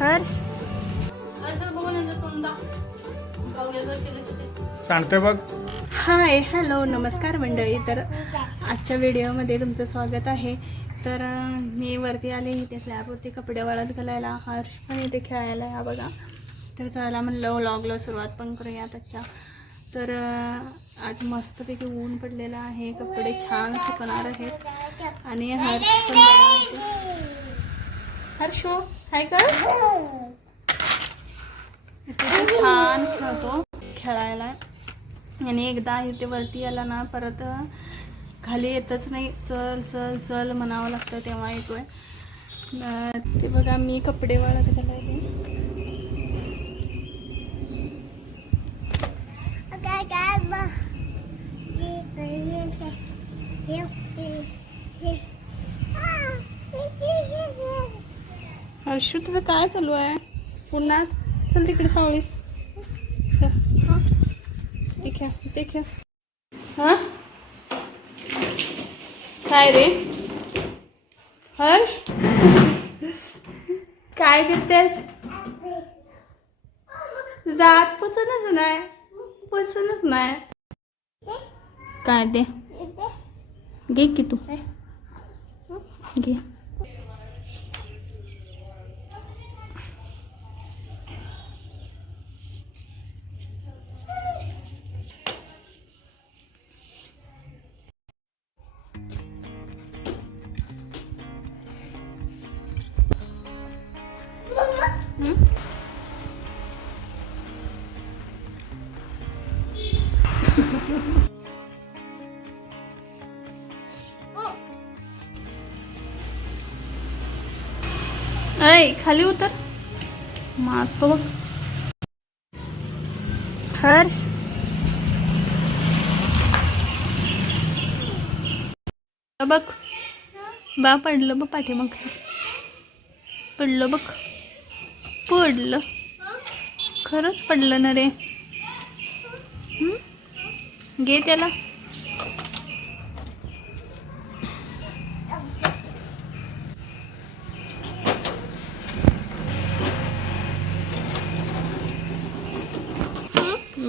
हर्ष. सांगते बघ. Hi hello नमस्कार मंडळी. तर आजच्या व्हिडिओमध्ये तुमचं स्वागत आहे. तर मी वरती आले इथे स्लॅबवरती कपडे वाळत घालायला. हर्ष पण इथे खेळायला या बघा. तर चला म्हणलं व्लॉगला सुरुवात पण करूया आजच्या. तर आज मस्तपैकी ऊन पडलेलं आहे. कपडे छान सुकणार आहेत. आणि हर्ष पण. हर्ष. हो, हाय का छान खेळतो खेळायला. आणि एकदा इथे वरती आला ना परत खाली येतच नाही. चल चल चल म्हणावं लागतं तेव्हा येतोय. ते बघा मी कपडे वाळत घालायले. हर्षू तुझं काय चालू आहे? पुन्हा? चल तिकडे सावळीस. चल. ते खेळ काय रे? हर्ष? काय करतेस? तुझा आत पचनच नाही. पचनच नाही. काय दे? घे की तू. घे. ऐ खाली उतर. मारतो बघ. हर्ष. बघ. बा पडलं बघ पाठीमागचं. पडलं बघ. पडलं. खरंच पडलं ना रे. घे त्याला.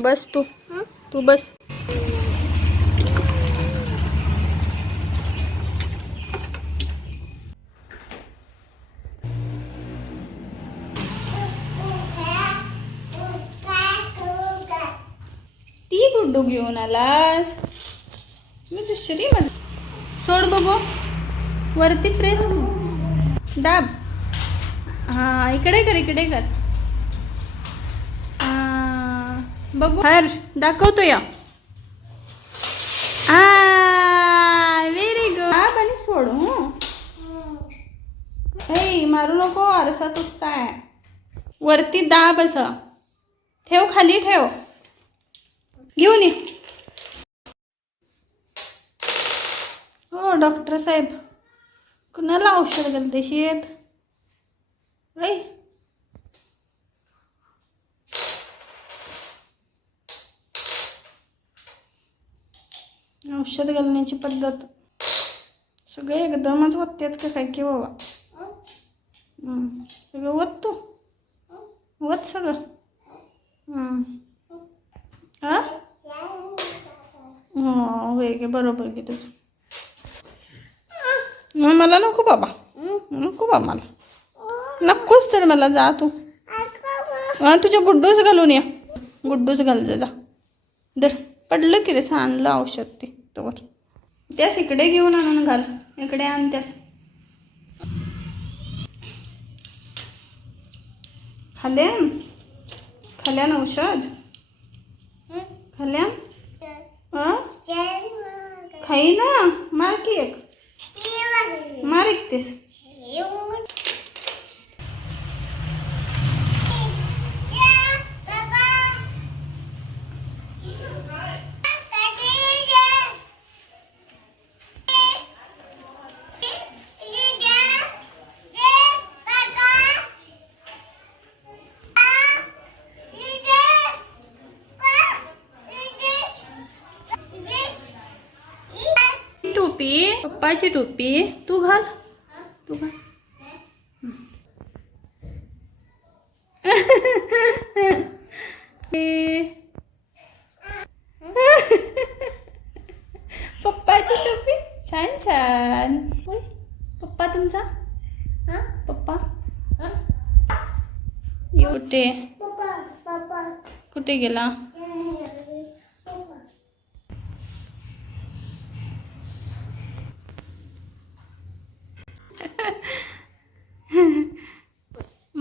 बस तू. तू बस. ती घेऊन आलास? मी दुसरी म्हण सोड बघू. वरती प्रेस दाब. हां इकडे कर इकडे कर. बघू. हर्ष दाखवतो या. व्हेरी गुड दाब आणि सोड हे मारू नको आरसा तुटताय. वरती दाब असं. ठेव खाली ठेव. घेऊन ये. हो डॉक्टर साहेब. कुणाला औषध गलदेशी आहेत ऐ औषध घालण्याची पद्धत. सगळे एकदमच वत्तेत का काय की बाबा? सगळं वत तू. वत सगळं हम्म. हा ठीक आहे बरोबर की तुझं. मग मला नको बाबा. नको बाबा मला. नकोच तर मला जा तू. तुझ्या गुड्डूच घालून या. गुड्डूच घाल जा. जा दर पडलं की रे सांडलं औषध ते तोवर. त्यास इकडे घेऊन आणून घाल. इकडे आण त्यास. खाल्यान खाल्यान औषध. खाल्यान ಹೈನಾ ಮಾರ್ಕಿ ಯಾಕೆ ಮಾರಿಕ್ತಿಸ್ पप्पाची टोपी तू घाल. तू घाल. पप्पाची टोपी. छान छान. होय. पप्पा तुमचा? हा? पप्पा? कुठे कुठे गेला?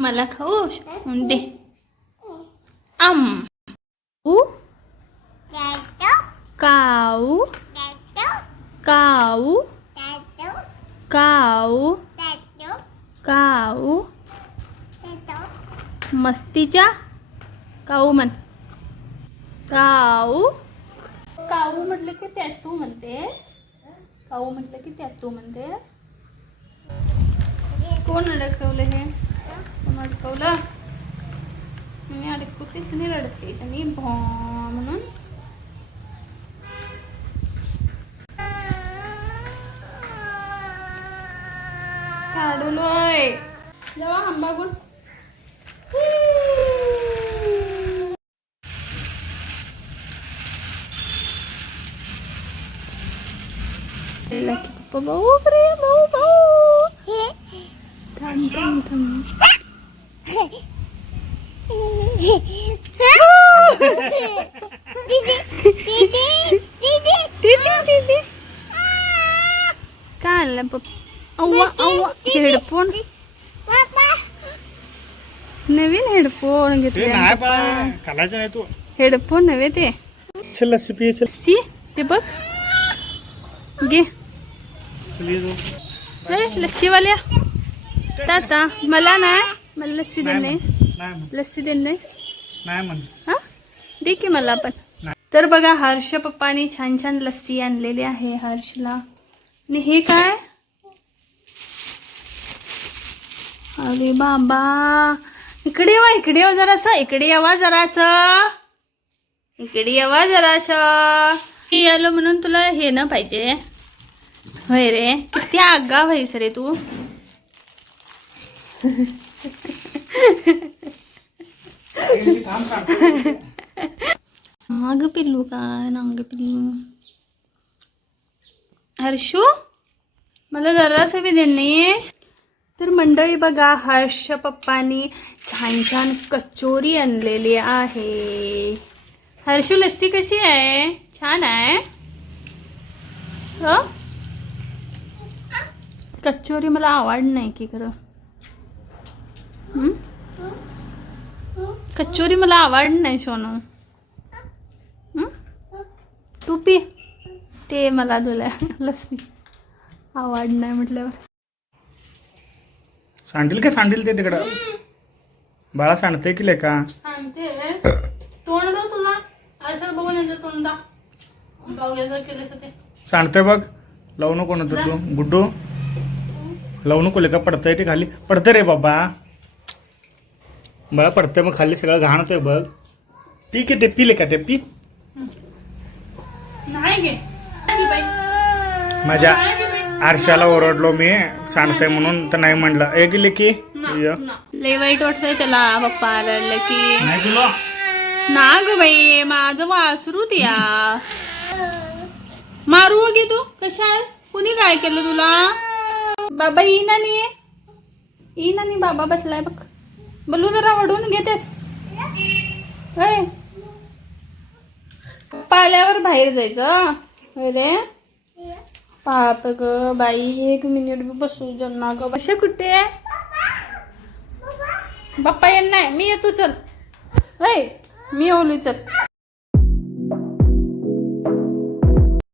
मला खाऊ? दे. आम. ऊ? काऊ. काऊ. काऊ. काऊ. मस्तीच्या? काऊ म्हण. काऊ. काऊ म्हटलं की त्यात तू म्हणतेस. काऊ म्हटलं की त्यात तू म्हणतेस. कोण अडकवलं हे? अडकवलं मी अडकवतेस आणि रडतेस आणि भॉ म्हणून काढलोय जेव्हा आंबा गुण पप्पा भाऊ रे दीदी दीदी काय आणलं पप्पा अव्वा अव्वा हेडफोन नवीन हेडफोन ते घेतले नाही बा घालायचं नाही तू हेडफोन नव्हे ते चल लस्सी पिये चल सी ते बघ घे चल ये जाऊ. ए, लस्सीवाल्या ताता मला नाही मला लस्सी दे नाही नाही म्हण लस्सी दे नाही? हा? दे की मला पण. तर बघा हर्ष पप्पानी छान छान लस्सी आणलेली आहे हर्षला. आणि हे काय? अरे बाबा इकडे यावा इकडे यावं जरासं इकडे यावा जरासं. इकडे यावा जरासं. की आलो म्हणून तुला हे ना पाहिजे. होय रे किती आगा व्हायस रे तू. नाग पिल्लू काय नाग पिल्लू हर्षू मला जरासं बी दे नाही तर मंडळी बघा हर्ष पप्पानी छान छान कचोरी आणलेली आहे हर्षू, लस्सी कशी आहे छान आहे हो? कचोरी मला आवड नाही की खरं हं? कचोरी मला आवड नाही सोनू? तू पी. ते मला तुला लस्सी. आवड नाही म्हटल्यावर. सांडील का सांडील ते तिकडं? बाळा सांडते की लेका? तोंड बघ तुला. असं बघून तोंड. दा बावल्याचं केलं ते. सांडते बघ. लावू नको ना तू. गुड्डू. लावू नको लेका पडतंय ते खाली. पडतं रे बाबा. बाळा पडतंय मग खाली सगळं घाण होतंय बघ. पी की ते पी लेका ते पी. नाही नाही. माझ्या नाही. आरशाला ओरडलो मी सांडतंय म्हणून तर नाही म्हणलं. ना, य. ना. लय वाईट वाटतंय त्याला पप्पा आलं की. नाही ना ग बाई माझं वासरू त्या मारू गे तू? कशा कुणी काय केलं तुला? बाबा ई नानी. ई नानी बाबा बसलाय बघ. बलू जरा वडून घेतेस अय. पाल्यावर बाहेर जायचं अरे. रे पाप ग बाई एक मिनिट बी बसू जन्ना ग. बशा कुठे बाप्पा येणार नाही मी येतो चल. अय मी ओली चल.